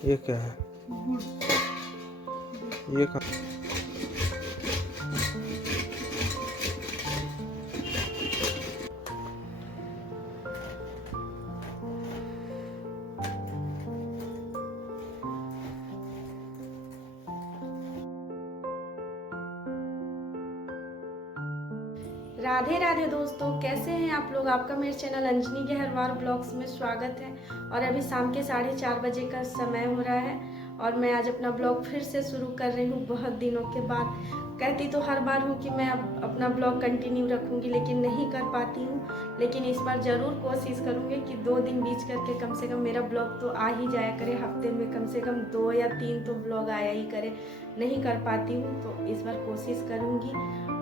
ये क्या है? ये का राधे राधे दोस्तों, कैसे हैं आप लोग। आपका मेरे चैनल अंजनी के हरवार ब्लॉग्स में स्वागत है। और अभी शाम के 4:30 बजे का समय हो रहा है और मैं आज अपना ब्लॉग फिर से शुरू कर रही हूँ बहुत दिनों के बाद। कहती तो हर बार हूँ कि मैं अपना ब्लॉग कंटिन्यू रखूँगी, लेकिन नहीं कर पाती हूँ। लेकिन इस बार ज़रूर कोशिश करूँगी कि 2 दिन बीच करके कम से कम मेरा ब्लॉग तो आ ही जाया करे। हफ्ते में कम से कम 2 या 3 तो ब्लॉग आया ही करे। नहीं कर पाती हूँ तो इस बार कोशिश करूँगी।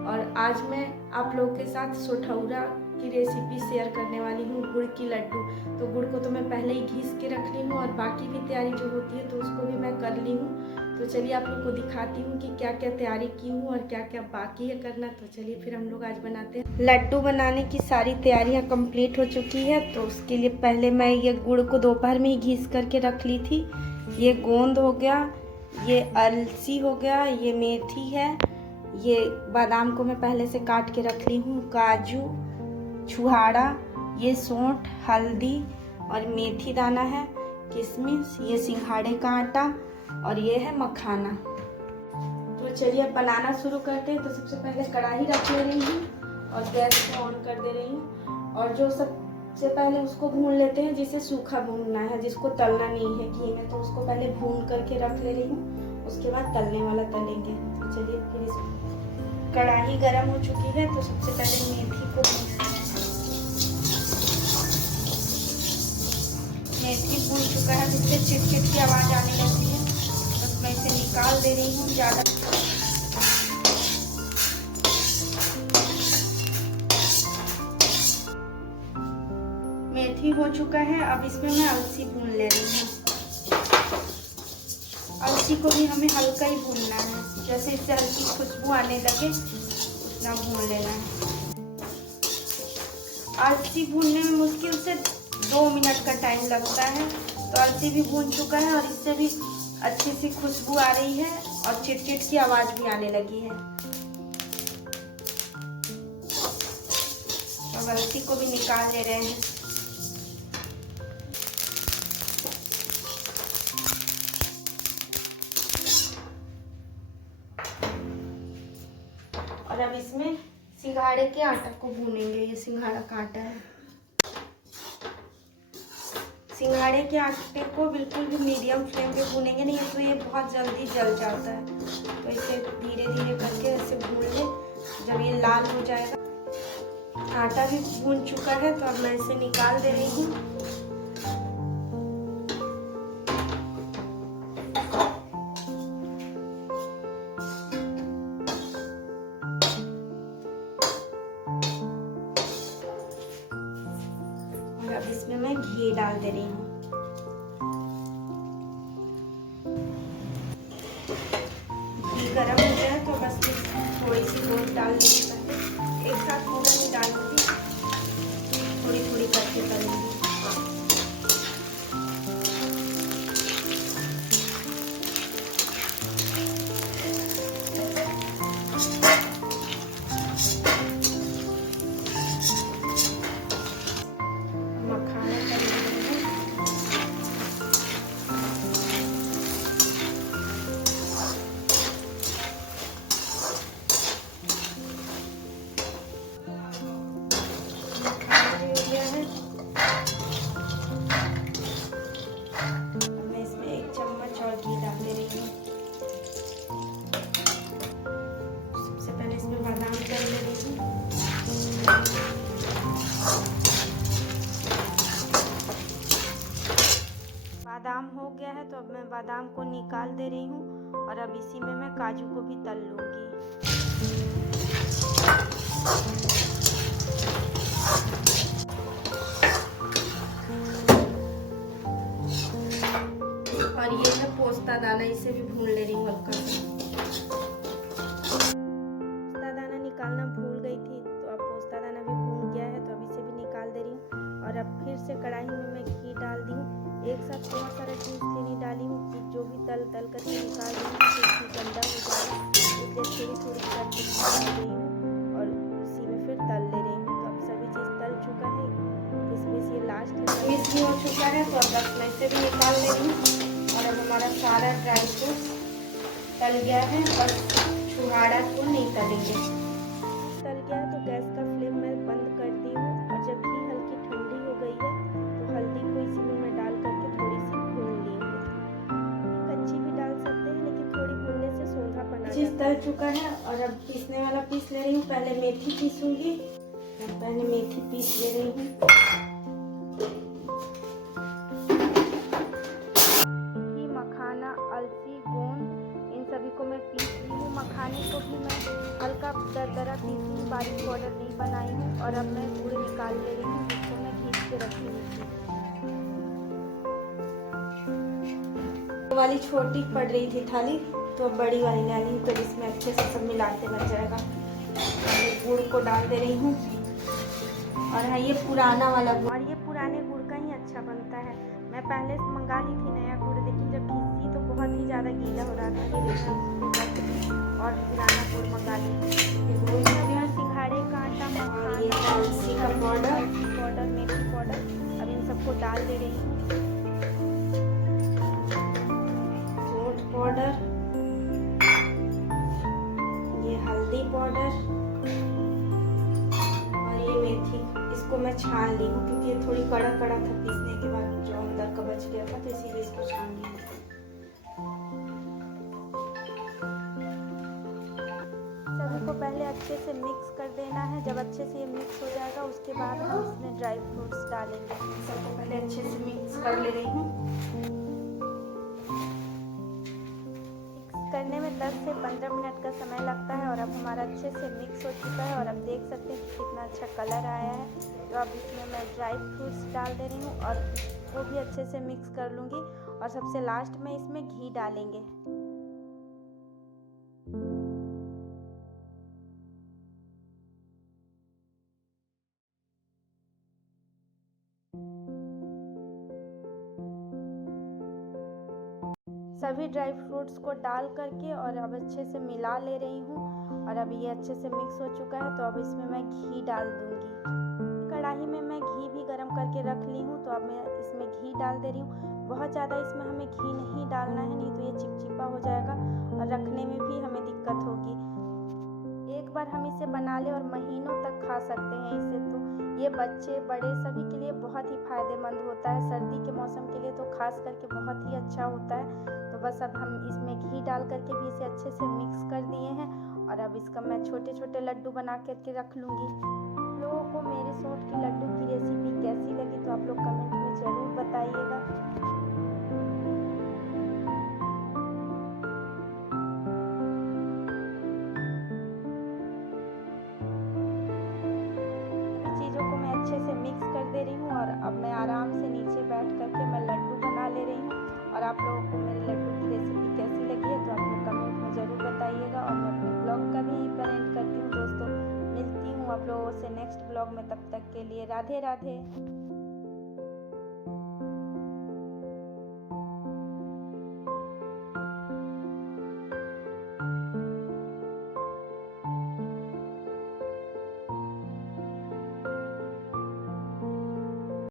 और आज मैं आप लोगों के साथ सोठौरा की रेसिपी शेयर करने वाली हूँ, गुड़ की लड्डू। तो गुड़ को तो मैं पहले ही घिस के रख ली हूँ और बाकी भी तैयारी जो होती है तो उसको भी मैं कर ली हूँ। तो चलिए आप लोग को दिखाती हूँ कि क्या क्या तैयारी की हूँ और क्या क्या बाकी है करना। तो चलिए फिर हम लोग आज बनाते हैं। लड्डू बनाने की सारी तैयारियाँ कंप्लीट हो चुकी है। तो उसके लिए पहले मैं ये गुड़ को दोपहर में ही घिस करके रख ली थी। ये गोंद हो गया, ये अलसी हो गया, ये मेथी है, ये बादाम को मैं पहले से काट के रख ली हूँ, काजू, छुहाड़ा, ये सौंठ, हल्दी और मेथी दाना है, किशमिश, ये सिंघाड़े का आटा और ये है मखाना। तो चलिए अब बनाना शुरू करते हैं। तो सबसे पहले कढ़ाई रख ले रही हूँ और गैस को ऑन कर दे रही हूँ। और जो सबसे पहले उसको भून लेते हैं जिसे सूखा भूनना है, जिसको तलना नहीं है घी में, तो उसको पहले भून करके रख ले रही हूँ। उसके बाद तलने वाला तलेंगे। तो चलिए फिर इस कढ़ाई गरम हो चुकी है। तो सबसे पहले मेथी को मेथी भून चुका है, जिससे चिट की आवाज़ आने लगती है। बस मैं इसे निकाल दे रही हूँ। ज़्यादा मेथी हो चुका है। अब इसमें मैं अलसी भून ले रही हूँ। अलसी को भी हमें हल्का ही भूनना है, जैसे इससे हल्की खुशबू आने लगे उतना भून लेना है। अलसी भूनने में मुश्किल से 2 मिनट का टाइम लगता है। तो अलसी भी भून चुका है और इससे भी अच्छी सी खुशबू आ रही है और चिट की आवाज़ भी आने लगी है। तो अलसी को भी निकाल ले रहे हैं। और अब इसमें सिंघाड़े के आटा को भूनेंगे। ये सिंघाड़ा का आटा है। सिंघाड़े के आटे को बिल्कुल भी मीडियम फ्लेम पे भूनेंगे नहीं, तो ये बहुत जल्दी जल जाता है। तो इसे धीरे धीरे करके ऐसे भून ले। जब ये लाल हो जाएगा, आटा भी भून चुका है, तो अब मैं इसे निकाल दे रही हूँ। और अब इसमें मैं घी डाल दे रही हूँ। घी गरम हो गया है तो बस थोड़ी सी गोंद डाल देंगे। पहले एक साथ पूरा नहीं डालूंगी, थोड़ी थोड़ी करके डालूंगी। मखाना डालेंगे। मैं इसमें 1 चम्मच और घी डाल दे रही हूँ। सबसे पहले इसमें बादाम डाल दे रही हूँ। बादाम हो गया है तो अब मैं बादाम को निकाल दे रही हूँ और अब इसी में मैं काजू को भी तल लूँगी। और ये है पोस्ता दाना, इसे भी भून ले रही हूँ हल्का सा। पोस्ता दाना निकालना भूल गई थी, तो अब पोस्ता दाना भी भून गया है, तो अब इसे भी निकाल दे रही हूँ। और अब फिर से कढ़ाई में मैं घी डाल दी हूँ। एक साथ बहुत सारा चीज़ नहीं डाली हूँ, डाल रही हूँ और उसी में फिर तल ले रही हूँ। तो अब सभी चीज़ तल चुका है, किशमिश ये लास्ट है, किशमिश भी हो चुका है। तो अब बस मैं इसे भी निकाल ले रही हूँ और अब हमारा सारा ड्राई फ्रूट तल गया है। बस छुहाड़ा को नहीं तलेंगे। तल गया है तो गैस का फ्लेम मैं बंद कर दी हूँ और जब घी हल्की ठंडी हो गई है तो हल्दी को इसी में मैं डाल करके थोड़ी सी भून ली हूँ। कच्ची भी डाल सकते हैं लेकिन थोड़ी भूनने से सोंधापन चीज़ तल चुका है और अब पीसने वाला पीस ले रही हूँ। पहले मेथी पीसूंगी, पहले मेथी पीस ले रही हूँ। मेथी, मखाना, अलसी, गोंद इन सभी को मैं पीस ली हूँ। मखाने को भी मैं हल्का दरदरा पीसी हूँ, बारीक पाउडर नहीं बनाई हूँ। और अब मैं गुड़ निकाल ले रही हूँ जिसको मैं घीस के रखी हुई थी। वाली छोटी पड़ रही थी थाली तो अब बड़ी वाली ले ली हूँ, तो इसमें अच्छे से सब मिलाते बन जाएगा। गुड़ को डाल दे रही हूँ और है ये पुराना वाला गुड़, और ये पुराने गुड़ का ही अच्छा बनता है। मैं पहले मंगा ली थी नया गुड़, लेकिन जब घिसी तो बहुत ही ज़्यादा गीला हो रहा था और पुराना गुड़ मंगा ली। सिंघाड़े का आटा, मखाना, अलसी का पाउडर, मेथी पाउडर, अब इन सबको डाल दे रही हूँ। पाउडर, ये हल्दी पाउडर और ये मेथी, इसको मैं छान ली हूँ क्योंकि ये थोड़ी कड़ा था पीसने के बाद जो अंदर का बच गया था, तो इसीलिए इसको छान ली हूँ। सभी को पहले अच्छे से मिक्स कर देना है। जब अच्छे से ये मिक्स हो जाएगा उसके बाद हम इसमें ड्राई फ्रूट्स डालेंगे। सबको पहले अच्छे से मिक्स कर ले रही हूँ। करने में 10 से 15 मिनट का समय लगता है और अब हमारा अच्छे से मिक्स हो चुका है और अब देख सकते हैं कि कितना अच्छा कलर आया है। तो अब इसमें मैं ड्राई फ्रूट्स डाल दे रही हूँ और वो भी अच्छे से मिक्स कर लूँगी। और सबसे लास्ट में इसमें घी डालेंगे। सभी ड्राई फ्रूट्स को डाल करके और अब अच्छे से मिला ले रही हूँ और अब ये अच्छे से मिक्स हो चुका है। तो अब इसमें मैं घी डाल दूँगी। कढ़ाई में मैं घी भी गरम करके रख ली हूँ, तो अब मैं इसमें घी डाल दे रही हूँ। बहुत ज़्यादा इसमें हमें घी नहीं डालना है, नहीं तो ये चिपचिपा हो जाएगा और रखने में भी हमें दिक्कत होगी। एक बार हम इसे बना ले और महीनों तक खा सकते हैं इसे। तो ये बच्चे बड़े सभी के लिए बहुत ही फायदेमंद होता है। सर्दी के मौसम के लिए तो खास करके बहुत ही अच्छा होता है। तो बस अब हम इसमें घी डाल करके भी इसे अच्छे से मिक्स कर दिए हैं और अब इसका मैं छोटे छोटे लड्डू बना करके रख लूँगी। लोगों को मेरे सोंठ की लड्डू की रेसिपी कैसी लगी तो आप लोग कमेंट में ज़रूर बताइएगा। चीज़ों को मैं अच्छे से मिक्स कर दे रही हूँ और अब मैं आराम से नीचे बैठ करके मैं लड्डू बना ले रही हूँ। और आप लोगों को मेरे लड्डू की रेसिपी कैसी लगी है तो आप लोग कमेंट में ज़रूर बताइएगा। और मैं अपने ब्लॉग का भी यहीं पर एंड करती हूँ दोस्तों। मिलती हूँ आप लोगों से नेक्स्ट ब्लॉग में, तब तक के लिए राधे राधे।